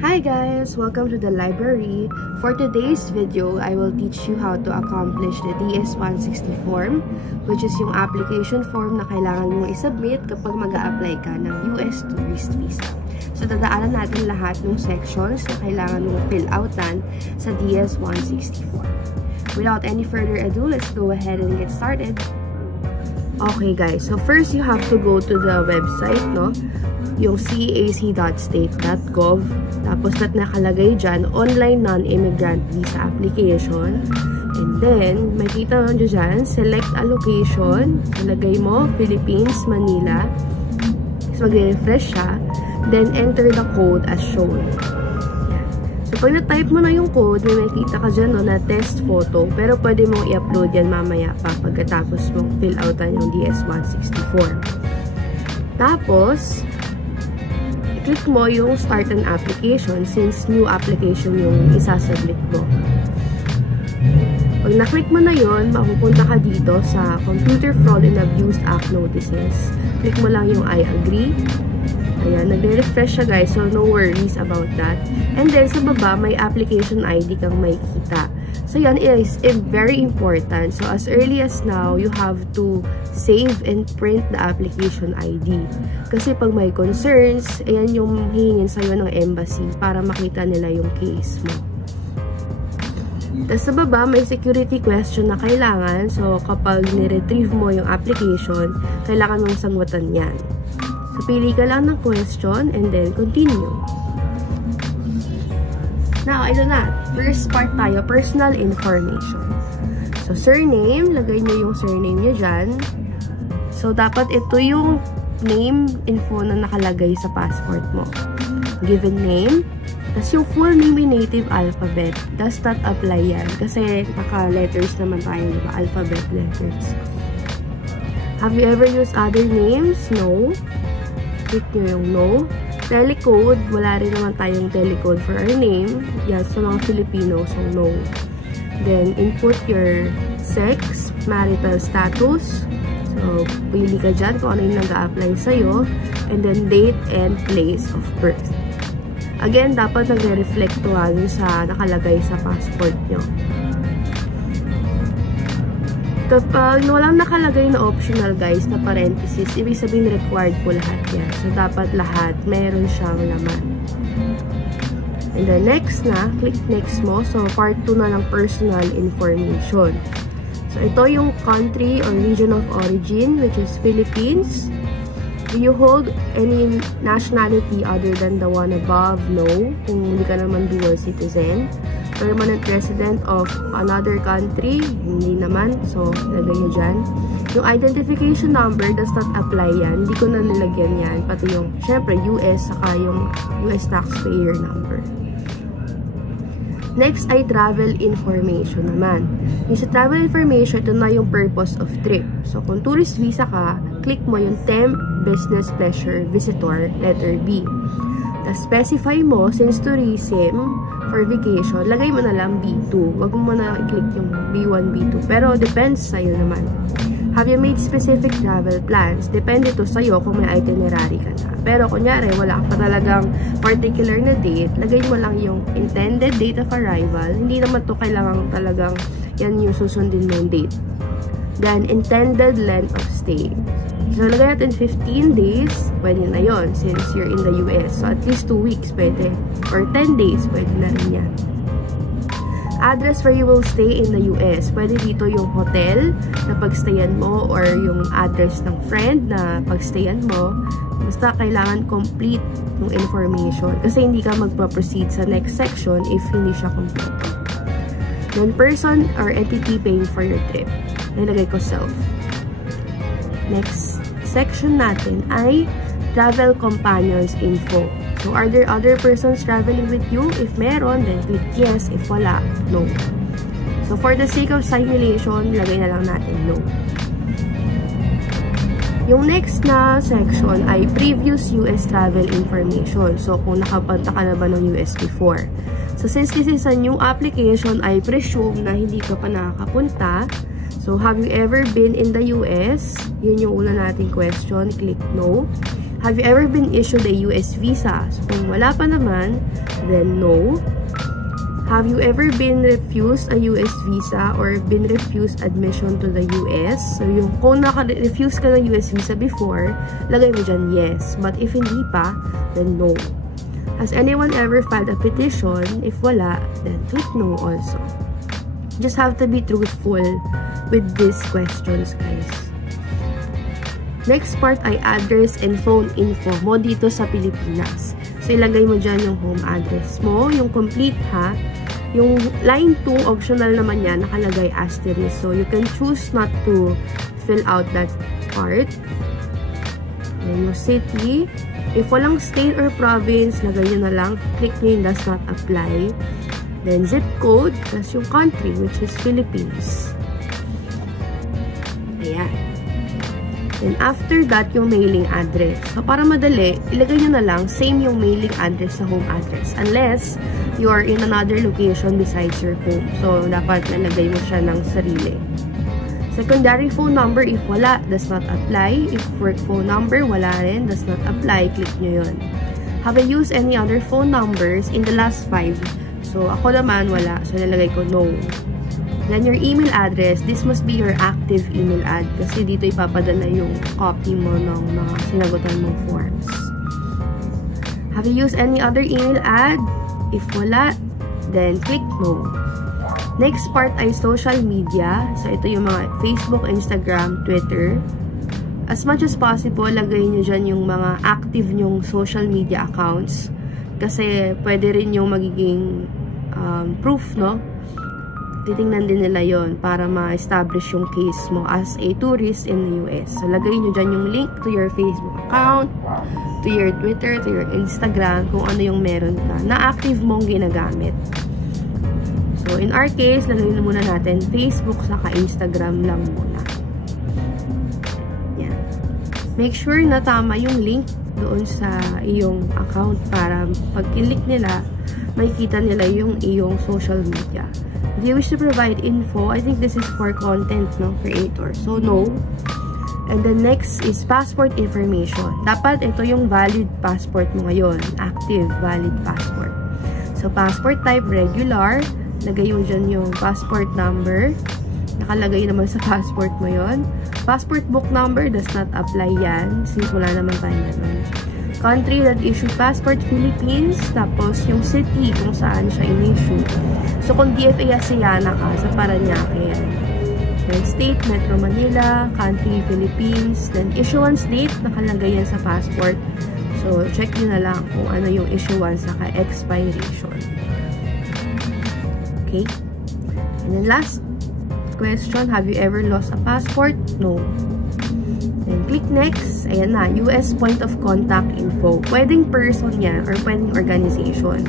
Hi guys! Welcome to the library. For today's video, I will teach you how to accomplish the DS-160 form, which is yung application form na kailangan mong isubmit kapag mag-a-apply ka ng US Tourist Visa. So, dadaanan natin lahat ng sections na kailangan mong fill outan sa DS-160 form. Without any further ado, let's go ahead and get started. Okay guys, so first you have to go to the website, no? Yung cac.state.gov. Tapos nakalagay dyan, online non-immigrant visa application. And then, makikita mo dyan, select a location. Ilagay mo, Philippines, Manila. So, mag-refresh siya. Then, enter the code as shown. Yan. So, pag na-type mo na yung code, may makikita ka dyan no, na test photo. Pero pwede mong i-upload yan mamaya pa pagkatapos mong fill outan yung DS-164. Tapos, click mo yung start an application since new application yung isasubmit mo. Pag na-click mo na yun, mapupunta ka dito sa Computer Fraud and Abuse Act Notices. Click mo lang yung I agree. Ayan, nagre-refresh siya guys, so no worries about that. And then sa baba, may application ID kang makikita. So yan is very important. So as early as now, you have to save and print the application ID. Kasi pag may concerns, ayan yung hihingin sa'yo ng embassy para makita nila yung case mo. Tapos sa baba, may security question na kailangan. So kapag ni-retrieve mo yung application, kailangan mong sangwatan yan. So pili ka lang ng question and then continue. Now, ito na. First part tayo, personal information. So, surname, lagay nyo yung surname nyo dyan. So, dapat ito yung name info na nakalagay sa passport mo. Given name, tas yung full name in native alphabet. Does not apply yan. Kasi naka-letters naman tayo, diba? Alphabet letters. Have you ever used other names? No. Click nyo yung no. Telecode, wala rin naman tayong telecode for our name. Yan, sa mga Filipino, so no. Then, input your sex, marital status. So, pili ka dyan kung ano yung nag-a-apply sa'yo. And then, date and place of birth. Again, dapat nagre-reflect to sa nakalagay sa passport nyo. Kapag walang nakalagay na optional guys, na parenthesis, ibig sabihin required po lahat yan. So, dapat lahat, meron siyang laman. And then, next na, click next mo. So, part 2 na ng personal information. So, ito yung country or region of origin, which is Philippines. Do you hold any nationality other than the one above? No. Kung hindi ka naman dual citizen. Permanent resident of another country, hindi naman. So, lagay nyo dyan. Yung identification number does not apply yan. Hindi ko na nilagyan yan. Pati yung, syempre, US, saka yung US taxpayer number. Next ay travel information naman. Yung sa travel information, ito na yung purpose of trip. So, kung tourist visa ka, click mo yung temp, business, pleasure, visitor, letter B. Tapos, specify mo, since tourism, for vacation, lagay mo na lang B2. Wag mo na i-click yung B1, B2. Pero, depends sa'yo naman. Have you made specific travel plans? Depende to sa'yo kung may itinerary ka na. Pero, kunyari, wala ka pa talagang particular na date, lagay mo lang yung intended date of arrival. Hindi naman to kailangan talagang yan yung susundin mo yung date. Then, intended length of stay. So, lagay natin 15 days, pwede na yon since you're in the US. So, at least 2 weeks pwede. Or 10 days, pwede na rin yan. Address where you will stay in the US. Pwede dito yung hotel na pagstayan mo or yung address ng friend na pagstayan mo. Basta kailangan complete yung information. Kasi hindi ka magpa-proceed sa next section if hindi siya complete. Then, person or entity paying for your trip. Nilagay ko self. Next section natin ay travel companions info. So, are there other persons traveling with you? If meron, then click yes. If wala, no. So, for the sake of simulation, lagay na lang natin no. Yung next na section ay previous US travel information. So, kung nakapunta ka na ba ng US before. So, since this is a new application, I presume na hindi ka pa nakakapunta. So, have you ever been in the US? Yun yung una nating question. Click no. Have you ever been issued a US visa? So, kung wala pa naman, then no. Have you ever been refused a US visa or been refused admission to the US? So, kung naka-refuse ka ng US visa before, lagay mo dyan yes. But if hindi pa, then no. Has anyone ever filed a petition? If wala, then click no also. Just have to be truthful with these questions, guys. Next part ay address and phone info mo dito sa Pilipinas. So, ilagay mo dyan yung home address mo, yung complete ha. Yung line 2, optional naman yan, nakalagay asterisk. So, you can choose not to fill out that part. Then, yung city. If walang state or province, lagay nyo na lang. Click nyo yung does not apply. Then, zip code. Tapos yung country, which is Philippines. Ayan. Then, after that, yung mailing address. So, para madali, ilagay nyo na lang, same yung mailing address sa home address. Unless, you are in another location besides your home. So, dapat nalagay mo siya ng sarili. Secondary phone number, if wala, does not apply. If work phone number, wala rin, does not apply. Click nyo yun. Have I used any other phone numbers in the last 5? So, ako naman, wala. So, nalagay ko no. Then, your email address, this must be your active email ad kasi dito ipapadala yung copy mo ng mga sinagutan mong forms. Have you used any other email ad? If wala, then click no. Next part ay social media. So, ito yung mga Facebook, Instagram, Twitter. As much as possible, lagay nyo dyan yung mga active nyong social media accounts kasi pwede rin yung magiging proof, no? Titingnan din nila yon para ma-establish yung case mo as a tourist in the US. So, lagay nyo dyan yung link to your Facebook account, to your Twitter, to your Instagram, kung ano yung meron ka na active mong ginagamit. So, in our case, lagay na muna natin Facebook saka Instagram lang muna. Yan. Make sure na tama yung link doon sa iyong account para pag click nila, makikita nila yung iyong social media. Do you wish to provide info? I think this is for content, no, creator. So, no. And then next is passport information. Dapat ito yung valid passport mo ngayon. Active, valid passport. So, passport type, regular. Lagay mo dyan yung passport number. Nakalagay naman sa passport mo yon. Passport book number does not apply yan since wala naman tayo naman. Country that issued passport, Philippines. Tapos, yung city kung saan siya in-issue. So, kung DFA ASEAN ka, sa Paranaque yan. Then, state, Metro Manila. Country, Philippines. Then, issuance date, nakalagay yan sa passport. So, check nyo na lang kung ano yung issuance saka expiration. Okay? And then, last question, have you ever lost a passport? No. Then, click next. Ayan na, US point of contact info. Pwedeng person yan or pwedeng organization.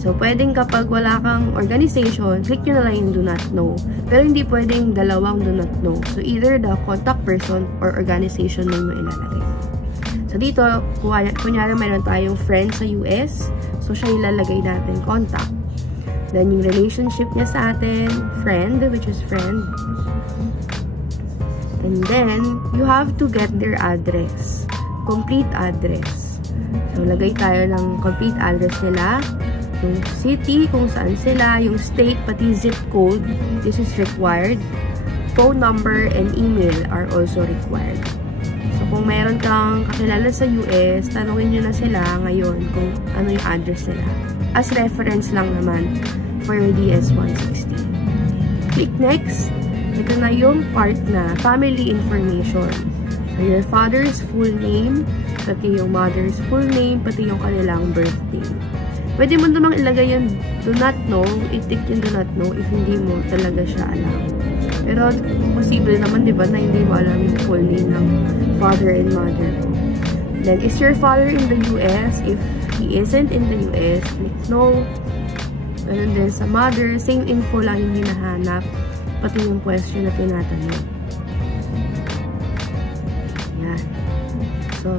So, pwedeng kapag wala kang organization, click nyo na lang yung do not know. Pero hindi pwedeng dalawang do not know. So, either the contact person or organization name mo ilalagay. So, dito, kunyari mayroon tayong friend sa US. So, siya ilalagay natin contact. Then, yung relationship niya sa atin, friend, which is friend. And then, you have to get their address. Complete address. So, lagay tayo ng complete address nila. Yung city, kung saan sila. Yung state, pati zip code. This is required. Phone number and email are also required. So, kung mayroon kang kakilala sa US, tanungin nyo na sila ngayon kung ano yung address nila. As reference lang naman for your DS-160. Click next. Ito na yung part na family information. So, your father's full name, pati yung mother's full name, pati yung kanilang birthday. Pwede mo namang ilagay yung do not know, i-tick yung do not know if hindi mo talaga siya alam. Pero, posible naman, di ba, na hindi mo alam yung full name ng father and mother. Then, is your father in the US? If he isn't in the US, click no. Ganun din sa mother, same info lang yung hinahanap. Pati yung question na tinatanong. Yan. So,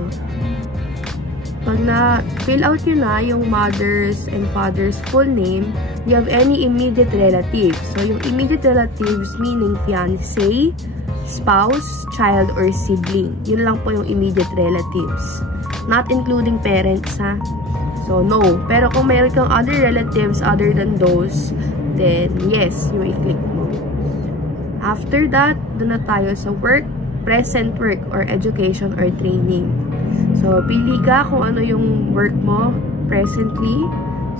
pag na-fill out nyo na yung mother's and father's full name, you have any immediate relatives. So, yung immediate relatives meaning fiancé, spouse, child, or sibling. Yun lang po yung immediate relatives. Not including parents, ha? So, no. Pero kung mayroon kang other relatives other than those, then yes, yung i-click mo. After that, doon na tayo sa work, present work, or education, or training. So, pili ka kung ano yung work mo presently.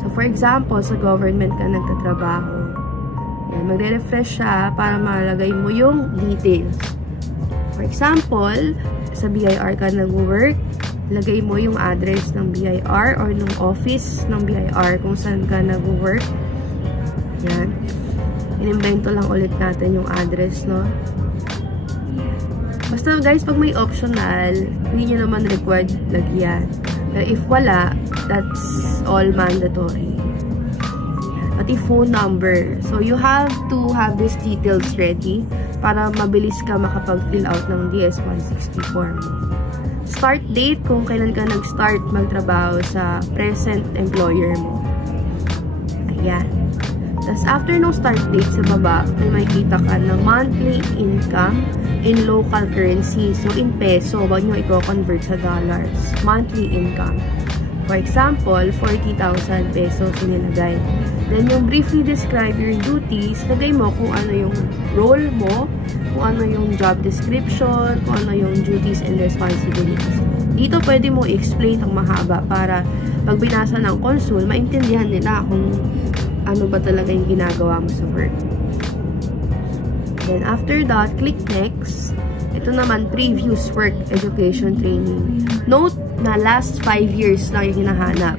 So, for example, sa government ka nagtatrabaho. Yan, magre-refresh siya para malagay mo yung details. For example, sa BIR ka nag-work, lagay mo yung address ng BIR or ng office ng BIR kung saan ka nag-work. Yan. Inimbento lang ulit natin yung address, no? Basta guys, pag may optional, hindi nyo naman required lagyan. Pero if wala, that's all mandatory. Pati phone number. So, you have to have these details ready para mabilis ka makapag-fill out ng DS-160 form. Start date, kung kailan ka nag-start magtrabaho sa present employer mo. Ayan. Tapos, after no start date sa baba, may makikita ka na monthly income in local currency. So, in peso, wag nyo i-convert sa dollars. Monthly income. For example, 40,000 pesos inilagay. Then, yung briefly describe your duties, lagay mo kung ano yung role mo, kung ano yung job description, kung ano yung duties and responsibilities. Dito, pwede mo i-explain ang mahaba para pag binasa ng consul, maintindihan nila kung ano ba talaga yung ginagawa mo sa work. Then, after that, click next. Ito naman, previous work, education, training. Note na last 5 years lang yung hinahanap.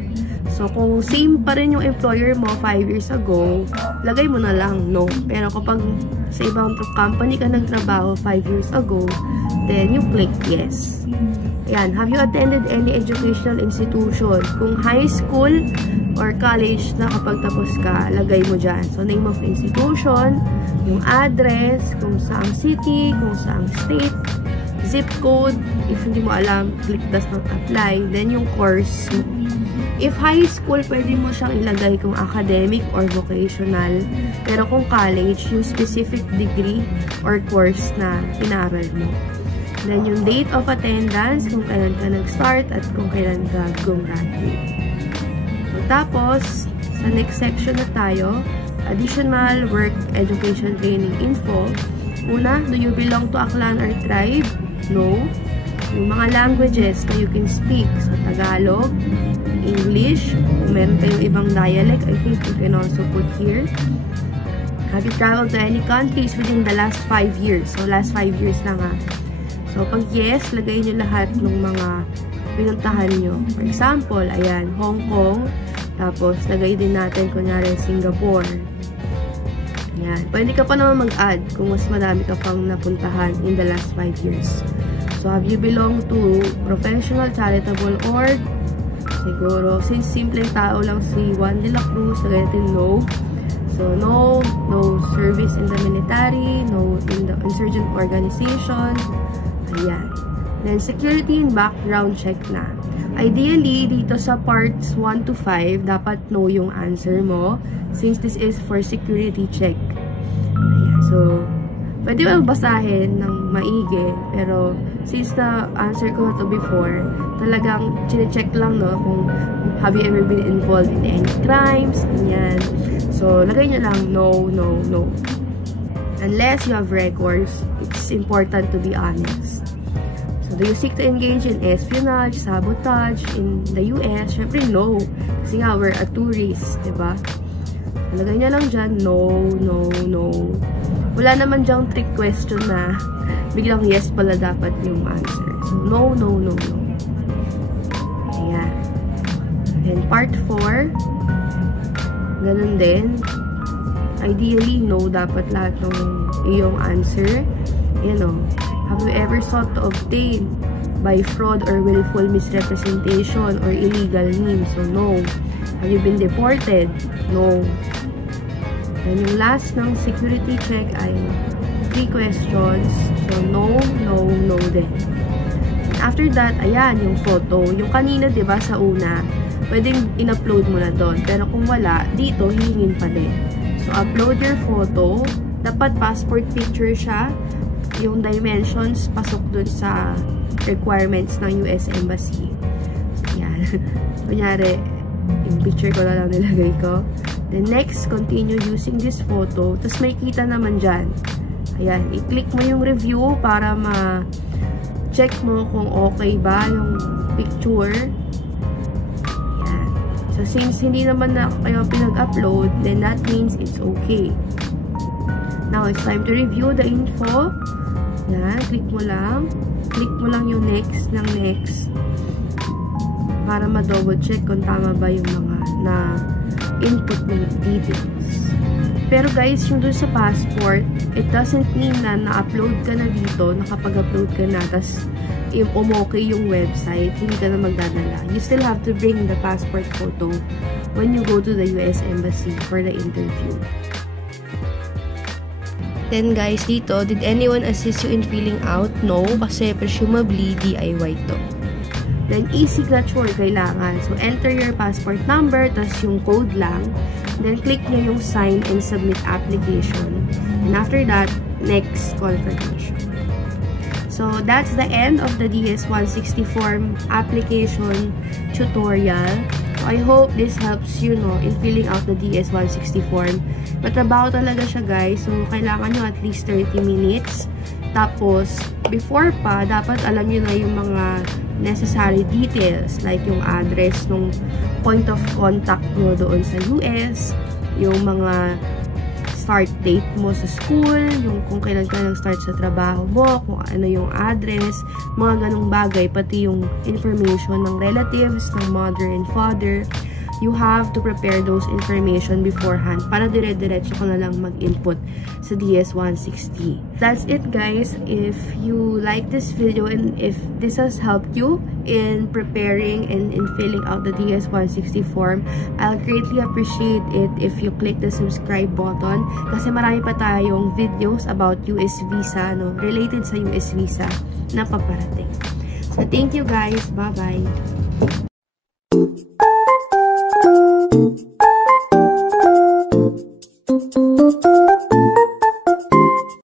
So, kung same pa rin yung employer mo 5 years ago, lagay mo na lang no. Pero kapag sa ibang company ka nagtrabaho 5 years ago, then you click yes. Ayan, have you attended any educational institution? Kung high school or college na kapag tapos ka, lagay mo dyan. So, name of institution, yung address, kung saang city, kung saang state, zip code. If hindi mo alam, click does not apply. Then, yung course mo. If high school, pwede mo siyang ilagay kung academic or vocational. Pero kung college, yung specific degree or course na inaral mo. Then, yung date of attendance, kung kailan ka nag-start at kung kailan ka gumraduate. Tapos, sa next section na tayo, additional work, education, training info. Una, do you belong to a clan or tribe? No. Yung mga languages na you can speak. So, Tagalog, English, kung meron kayong ibang dialect, I think you can also put here. Have you traveled to any countries within the last 5 years? So, last 5 years na nga. So, pag yes, lagay nyo lahat ng mga pinuntahan nyo. For example, ayan, Hong Kong. Tapos, lagay din natin, kunyari, Singapore. Ayan. Pwede ka pa naman mag-add kung mas madami ka pang napuntahan in the last 5 years. So, have you belong to professional, charitable org? Siguro, since simpleng tao lang si Juan de la Cruz, lagay natin no. So, no service in the military, no in the insurgent organization. Ayan. Then, security and background check na. Ideally, dito sa parts 1 to 5, dapat no yung answer mo since this is for security check. Ayan. So, pwede mo basahin ng maigi, pero since na answer ko na to before, talagang chine-check lang, no, kung have you ever been involved in any crimes, ganyan. So, lagay nyo lang no, no, no. Unless you have records, it's important to be honest. So, do you seek to engage in espionage, sabotage in the US? Syempre, no. Kasi nga, we're a tourist, diba? Lagay nyo lang dyan, no, no, no. Wala naman dyang trick question na biglang yes pala dapat yung answer. So, no, no, no, no. Ayan. And part 4, ganun din. Ideally, no, dapat lahat ng iyong answer. You know, have you ever sought to obtain by fraud or willful misrepresentation or illegal means? So, no. Have you been deported? No. And yung last ng security check ay 3 questions. So, no, no, no din. And after that, ayan, yung photo. Yung kanina, diba, sa una, pwedeng in-upload mo na doon. Pero kung wala, dito, hihingin pa din. So, upload your photo. Dapat passport picture siya. yung dimensions pasok dun sa requirements ng US Embassy. Yan. Kunyari, yung picture ko na lang nilagay ko. Then next, continue using this photo. Tapos may kita naman dyan. Ayan, i-click mo yung review para ma-check mo kung okay ba yung picture. Ayan. So since hindi naman na kayo pinag-upload, then that means it's okay. Now, it's time to review the info. Ayan, click mo lang. Click mo lang yung next ng next. Para ma-double check kung tama ba yung mga na-input ng details. Pero guys, yung dun sa passport, it doesn't mean na na-upload ka na dito, nakapag-upload ka na, tas umokay yung website, hindi ka na magdadala. You still have to bring the passport photo when you go to the US Embassy for the interview. Then guys, dito, did anyone assist you in filling out? No, kasi presumably DIY to. Then, e-signature kailangan. So, enter your passport number, tas yung code lang. Then, click nyo yung sign and submit application. And after that, next confirmation. So, that's the end of the DS-160 form application tutorial. So, I hope this helps you, no, in filling out the DS-160 form. Matrabaho talaga siya, guys. So, kailangan nyo at least 30 minutes. Tapos, before pa, dapat alam nyo na yung mga necessary details, like yung address ng point of contact nyo doon sa US, yung mga start date mo sa school, yung kung kailan ka nag-start sa trabaho mo, kung ano yung address, mga ganong bagay, pati yung information ng relatives, ng mother and father. You have to prepare those information beforehand para dire-diretso ko na lang mag-input sa DS-160. That's it, guys. If you like this video and if this has helped you in preparing and in filling out the DS-160 form, I'll greatly appreciate it if you click the subscribe button kasi marami pa tayong videos about US visa, no, related sa US visa na paparating. So, thank you, guys. Bye-bye.